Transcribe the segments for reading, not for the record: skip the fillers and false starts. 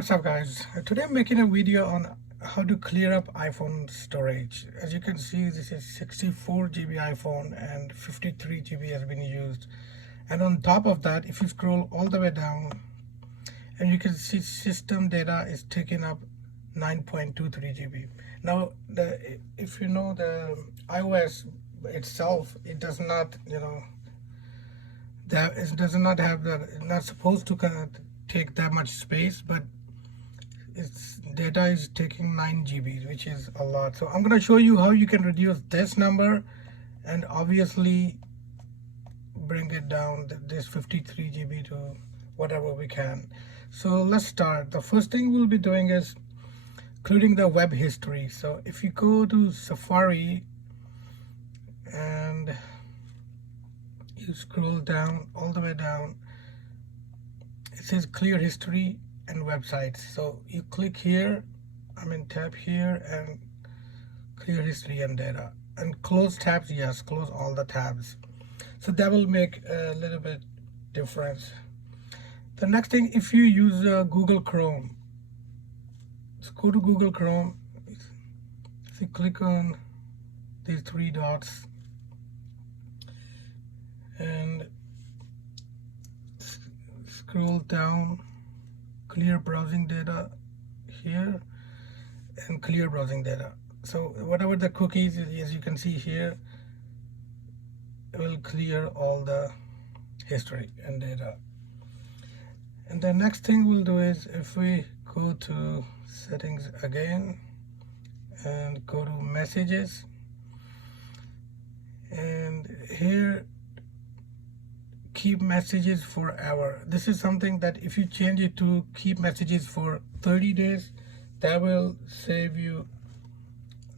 What's up guys? Today I'm making a video on how to clear up iPhone storage. As you can see, this is 64 GB iPhone and 53 GB has been used. And on top of that, if you scroll all the way down, and you can see system data is taking up 9.23 GB. Now, if you know the iOS itself, it does not, that it does not have not supposed to take that much space, but its data is taking 9 GB, which is a lot. So I'm going to show you how you can reduce this number and obviously bring it down, this 53 GB, to whatever we can. So let's start. The first thing we'll be doing is including the web history. So if you go to Safari and you scroll down all the way down, it says clear history and websites. So you click here, tap here and clear history and data, and close tabs. Yes, close all the tabs. So that will make a little bit difference. The next thing, if you use Google Chrome, let's go to Google Chrome. So click on these three dots and scroll down, clear browsing data here and clear browsing data. So whatever the cookies, as you can see here, it will clear all the history and data. And the next thing we'll do is, if we go to settings again and go to messages, and here keep messages forever. This is something that if you change it to keep messages for 30 days, that will save you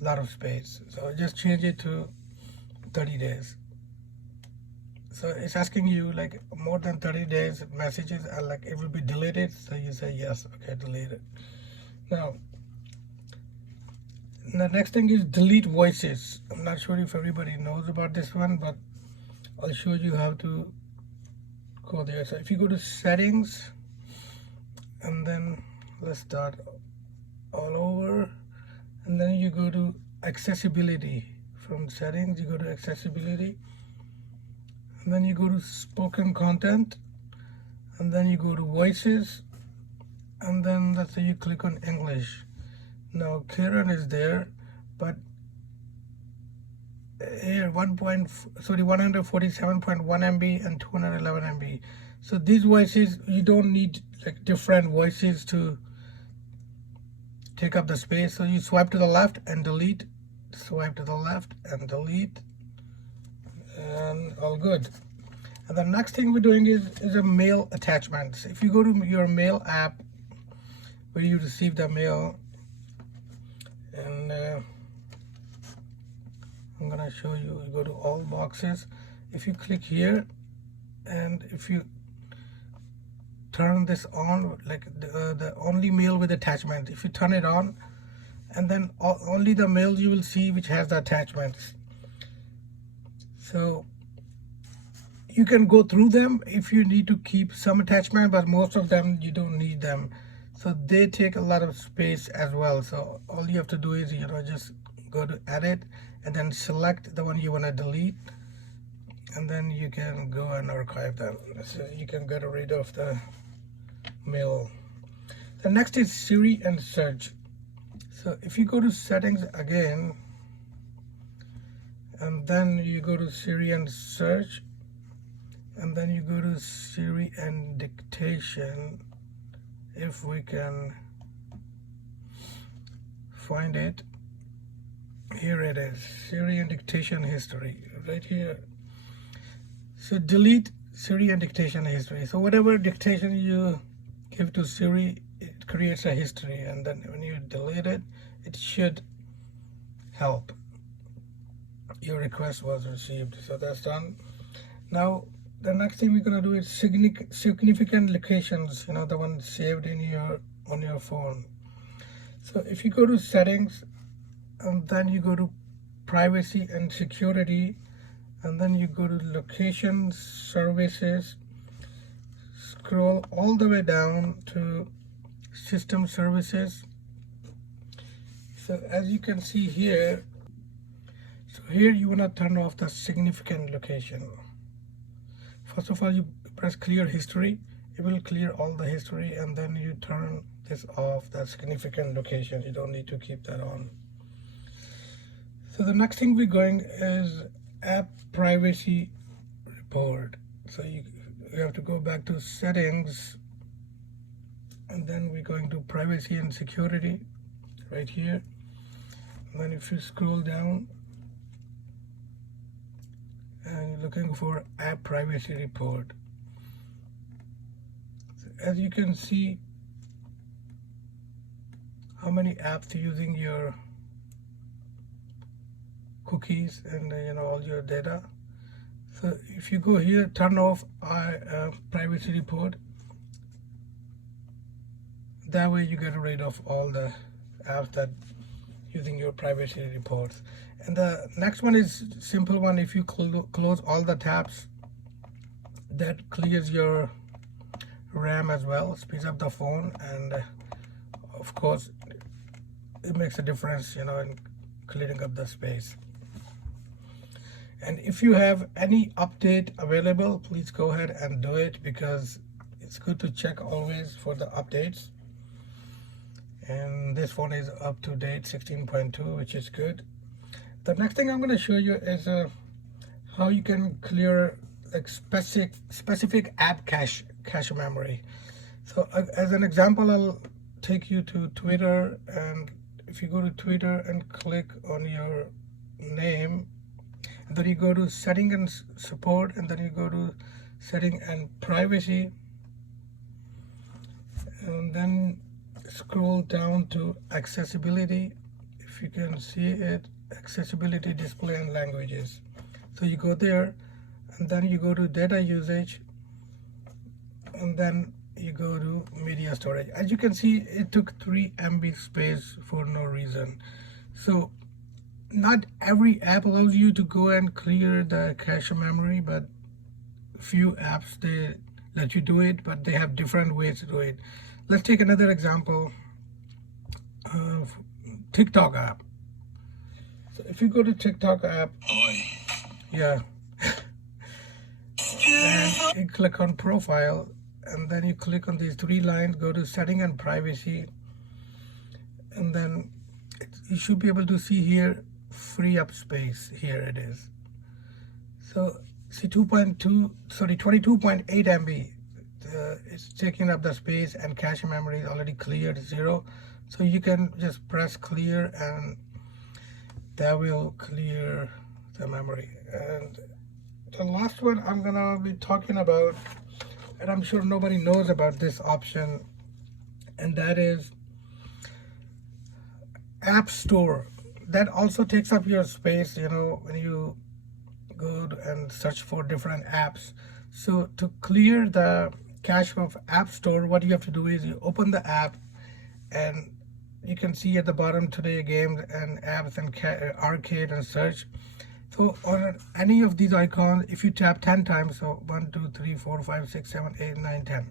a lot of space. So just change it to 30 days. So it's asking you like more than 30 days messages are like it will be deleted. So you say yes, okay, delete it. Now the next thing is delete voices. I'm not sure if everybody knows about this one, but I'll show you how to go there. So if you go to settings and then let's start all over, and then you go to accessibility. From settings you go to accessibility, and then you go to spoken content, and then you go to voices, and then let's say you click on English. Now Karen is there, but here 147.1 MB and 211 MB. So these voices, you don't need like different voices to take up the space. So you swipe to the left and delete, swipe to the left and delete, and all good. And the next thing we're doing is a mail attachments. If you go to your mail app where you receive the mail, and I'm gonna show you, you go to all boxes. If you click here and if you turn this on, like the only mail with attachment, if you turn it on, and then only the mail you will see which has the attachments. So you can go through them if you need to keep some attachment, but most of them you don't need them. So they take a lot of space as well. So all you have to do is, just go to edit and then select the one you want to delete, and then you can go and archive them. So you can get rid of the mail. The next is Siri and search. So if you go to settings again, and then you go to Siri and search, and then you go to Siri and dictation. If we can find it, here it is, Siri and dictation history, right here. So delete Siri and dictation history. So whatever dictation you give to Siri, it creates a history, and then when you delete it, it should help. Your request was received. So that's done. Now the next thing we're going to do is significant locations, the one saved in on your phone. So if you go to settings and then you go to privacy and security, and then you go to location services, scroll all the way down to system services. So as you can see here, so here you want to turn off the significant location. First of all, you press clear history. It will clear all the history, and then you turn this off, the significant location. You don't need to keep that on. So the next thing we're going is app privacy report. So you have to go back to settings, and then we're going to privacy and security right here. And then if you scroll down and you're looking for app privacy report, so as you can see how many apps using your cookies and all your data. So if you go here, turn off privacy report, that way you get rid of all the apps that using your privacy reports. And the next one is simple one. If you close all the tabs, that clears your RAM as well, speeds up the phone, and of course it makes a difference in clearing up the space. And if you have any update available, please go ahead and do it, because it's good to check always for the updates. And this phone is up to date 16.2, which is good. The next thing I'm going to show you is how you can clear like specific app cache memory. So as an example, I'll take you to Twitter, and if you go to Twitter and click on your name, and then you go to setting and support, and then you go to setting and privacy, and then scroll down to accessibility. If you can see it, accessibility, display and languages. So you go there, and then you go to data usage, and then you go to media storage. As you can see, it took 3 MB space for no reason. So not every app allows you to go and clear the cache memory, but few apps they let you do it, but they have different ways to do it. Let's take another example of TikTok app. So if you go to TikTok app, yeah, and you click on profile, and then you click on these 3 lines, go to setting and privacy, and then you should be able to see here free up space. Here it is. So see 22.8 MB. It's taking up the space, and cache memory is already cleared 0. So you can just press clear, and that will clear the memory. And the last one I'm gonna be talking about, and I'm sure nobody knows about this option, and that is App Store. That also takes up your space, when you go and search for different apps. So to clear the cache of App Store, what you have to do is you open the app, and you can see at the bottom today games and apps and arcade and search. So on any of these icons, if you tap 10 times, so 1 2 3 4 5 6 7 8 9 10,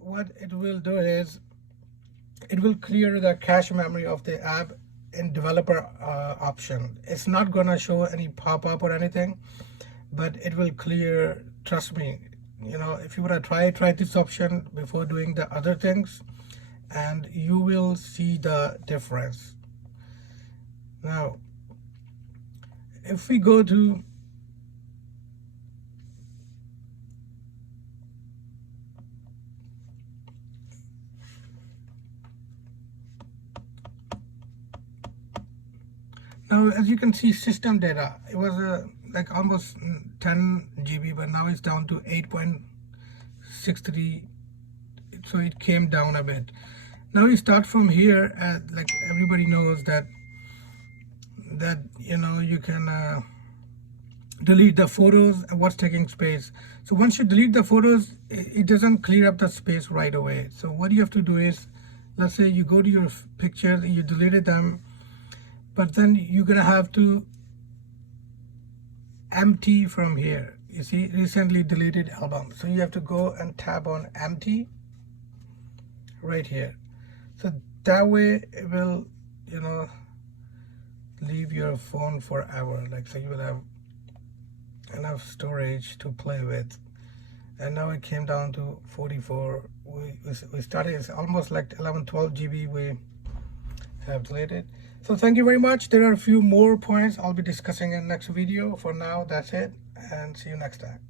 what it will do is it will clear the cache memory of the app in developer option. It's not gonna show any pop-up or anything, but it will clear. Trust me, if you want to try this option before doing the other things, and you will see the difference. Now if we go to now, as you can see, system data, it was like almost 10 GB, but now it's down to 8.63, so it came down a bit. Now you start from here, like everybody knows that you can delete the photos and what's taking space. So once you delete the photos, it doesn't clear up the space right away. So what you have to do is, let's say you go to your pictures, you deleted them, but then you're gonna have to empty from here. You see, recently deleted album. So you have to go and tap on empty, right here. So that way it will, leave your phone forever. Like, so you will have enough storage to play with. And now it came down to 44. We started, it's almost like 11-12 GB we have deleted. So thank you very much. There are a few more points I'll be discussing in next video. For now, that's it, and see you next time.